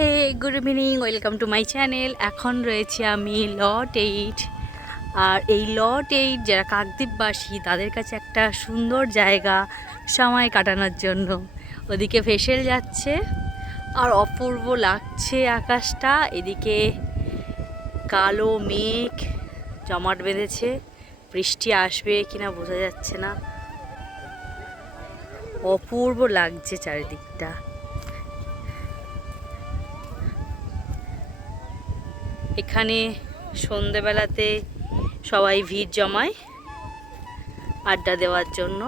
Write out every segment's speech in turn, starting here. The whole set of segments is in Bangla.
Hey, good evening, welcome to my channel. এখন রয়েছে আমি লট এইট। আর এই লট এইট যারা কাকদ্বীপবাসী, তাদের কাছে একটা সুন্দর জায়গা সময় কাটানোর জন্য। ওদিকে ভেসেল যাচ্ছে, আর অপূর্ব লাগছে আকাশটা। এদিকে কালো মেঘ, জমাট বেঁধেছে, বৃষ্টি আসবে কিনা বোঝা যাচ্ছে না। অপূর্ব লাগছে চারিদিকটা। এখানে সন্ধেবেলাতে সবাই ভিড় জমায় আড্ডা দেওয়ার জন্য,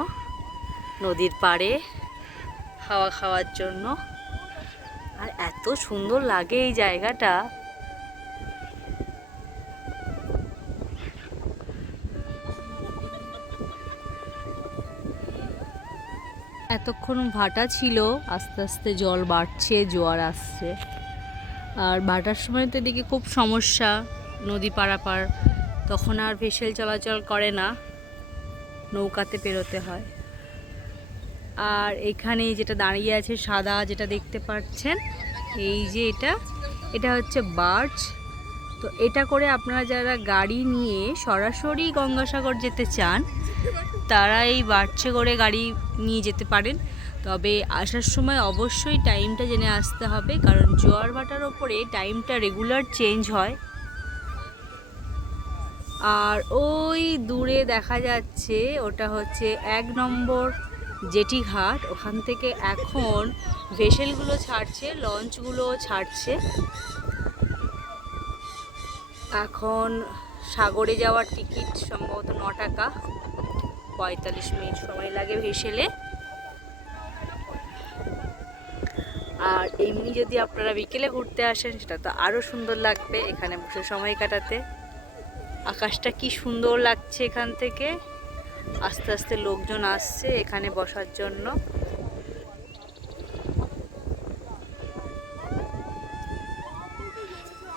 নদীর পাড়ে হাওয়া খাওয়ার জন্য। আর এত সুন্দর লাগে এই জায়গাটা। এতক্ষণ ভাটা ছিল, আস্তে আস্তে জল বাড়ছে, জোয়ার আসছে। আর ভাটার সময় তো এদিকে খুব সমস্যা, নদী পারাপার। তখন আর ভেসেল চলাচল করে না, নৌকাতে পেরোতে হয়। আর এখানে যেটা দাঁড়িয়ে আছে সাদা যেটা দেখতে পাচ্ছেন, এই যে এটা এটা হচ্ছে বার্চ। তো এটা করে আপনারা যারা গাড়ি নিয়ে সরাসরি গঙ্গাসাগর যেতে চান, তারা এই বার্চে করে গাড়ি নিয়ে যেতে পারেন। তবে আসার সময় অবশ্যই টাইমটা জেনে আসতে হবে, কারণ জোয়ার ভাটার ওপরে টাইমটা রেগুলার চেঞ্জ হয়। আর ওই দূরে দেখা যাচ্ছে, ওটা হচ্ছে এক নম্বর জেটি ঘাট। ওখান থেকে এখন ভেসেলগুলো ছাড়ছে লঞ্চগুলো ছাড়ছে। এখন সাগরে যাওয়ার টিকিট সম্ভবত ন টাকা, পঁয়তাল্লিশ মিনিট সময় লাগে ভেসেলে। আর এমনি যদি আপনারা বিকেলে ঘুরতে আসেন, সেটা তো আরও সুন্দর লাগবে এখানে বসে সময় কাটাতে। আকাশটা কি সুন্দর লাগছে এখান থেকে। আস্তে আস্তে লোকজন আসছে এখানে বসার জন্য।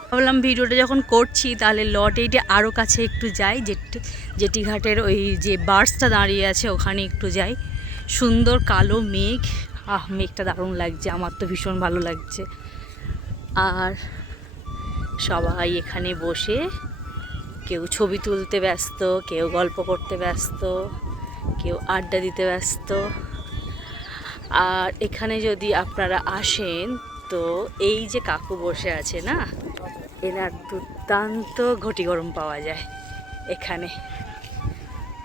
ভাবলাম ভিডিওটা যখন করছি, তাহলে লট এইটে আরও কাছে একটু যাই জেটি জেটি ঘাটের ওই যে বার্সটা দাঁড়িয়ে আছে, ওখানে একটু যাই। সুন্দর কালো মেঘ। আহ, মেঘটা দারুণ লাগছে, আমার তো ভীষণ ভালো লাগছে। আর সবাই এখানে বসে কেউ ছবি তুলতে ব্যস্ত, কেউ গল্প করতে ব্যস্ত, কেউ আড্ডা দিতে ব্যস্ত। আর এখানে যদি আপনারা আসেন, তো এই যে কাকু বসে আছে না, এনার দুর্দান্ত ঘটি গরম পাওয়া যায় এখানে।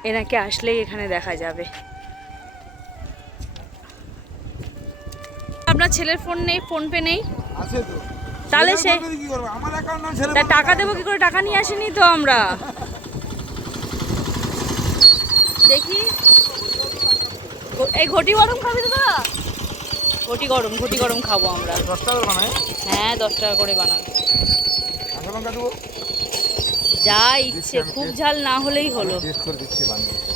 এনাকে আসলেই এখানে দেখা যাবে। আপনার ছেলের ফোন নেই ফোন পে নেই। তাহলে সে-? আমার টাকা দেবো কি করে? টাকা নিয়ে আসিনি তো আমরা। দেখি। এই ঘটি গরম খাবি তো দাদা? ঘটি গরম ঘটি গরম খাব আমরা। দশ টাকা বানায়? হ্যাঁ দশ টাকা করে দেবো? যা ইচ্ছে খুব ঝাল না হলেই হলো। টেস্ট করে দিচ্ছি বানিয়ে দিচ্ছি।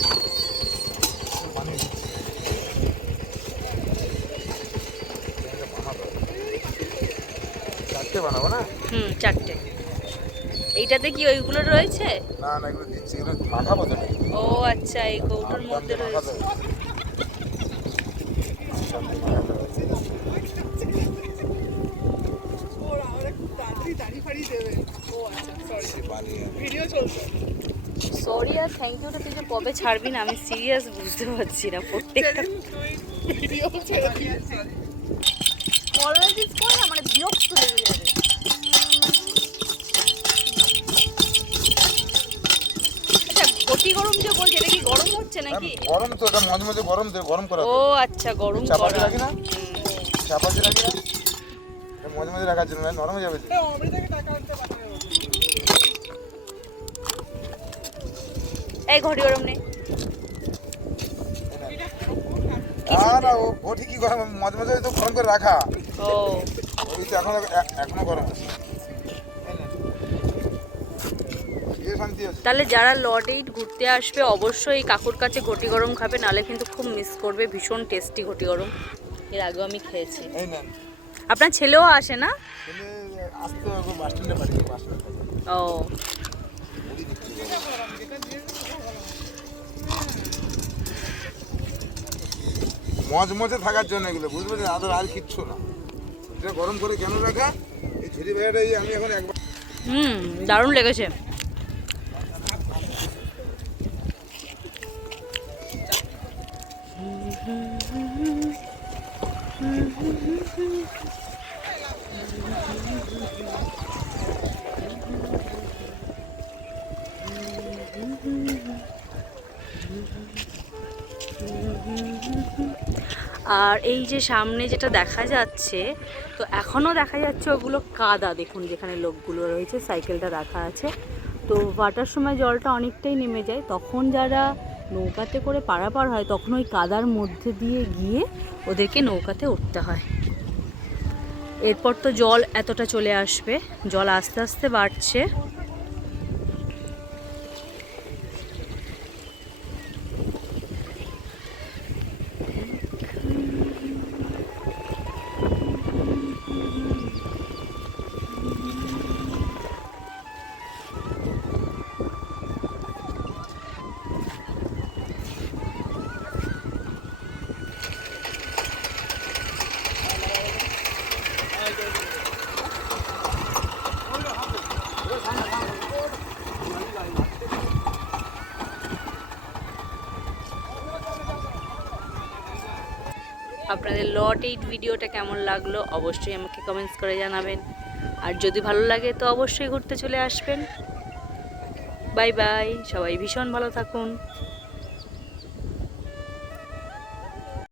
এটা বানাবো। চারটে বানাবো না? হুম চারটে। এইটাতে কি ওইগুলো রয়েছে? না না এগুলো দিচ্ছি এগুলো তো ও আচ্ছা এই কৌটোর মধ্যে রয়েছে। সরি আর থ্যাংক ইউটা তুই যে কবে ছাড়বি না আমি সিরিয়াস বুঝতে পারছি না প্রত্যেকটা। অলওয়েজ করে না মানে বিরক্ত যাবে আচ্ছা ঘটি গরম যে বলছে এটা কি গরম হচ্ছে নাকি? গরম তো এটা মাঝে মাঝে গরম দে গরম করা ও আচ্ছা গরম চাপাতি করা। রাখি না? চাপাতি রাখি না? এটা মাঝে মাঝে রাখার জন্য না, নরম হয়ে যাবে। এই ঘটি গরম নেই না না ও ও ঠিকই গরম? মাঝে মাঝে তো গরম করে রাখা। ও। এখন এখনও গরম আছে। তাহলে যারা লট এইট ঘুরতে আসবে অবশ্যই এই কাকুর কাছে ঘটি গরম খাবে নালে কিন্তু খুব মিস করবে ভীষণ টেস্টি ঘটি গরম। এর আগেও আমি খেয়েছি। আপনার ছেলেও আসে না? ও। মজ মজে থাকার জন্য এগুলো আদর আর কিচ্ছু না। এটা গরম করে কেন রাখা? এই ঝুড়ি ভাইয়াটা এই আমি এখন একবার হুম, দারুণ লেগেছে। আর এই যে সামনে যেটা দেখা যাচ্ছে, তো এখনও দেখা যাচ্ছে ওগুলো কাদা। দেখুন যেখানে লোকগুলো রয়েছে, সাইকেলটা রাখা আছে। তো ভাটার সময় জলটা অনেকটাই নেমে যায়। তখন যারা নৌকাতে করে পারাপার হয়, তখন ওই কাদার মধ্যে দিয়ে গিয়ে ওদেরকে নৌকাতে উঠতে হয়। এরপর তো জল এতটা চলে আসবে। জল আস্তে আস্তে বাড়ছে। লট এইট ভিডিওটা কেমন লাগল অবশ্যই আমাকে কমেন্টস করে জানাবেন। আর যদি ভালো লাগে তো অবশ্যই ঘুরতে চলে আসবেন। বাই বাই সবাই ভীষণ ভালো থাকুন।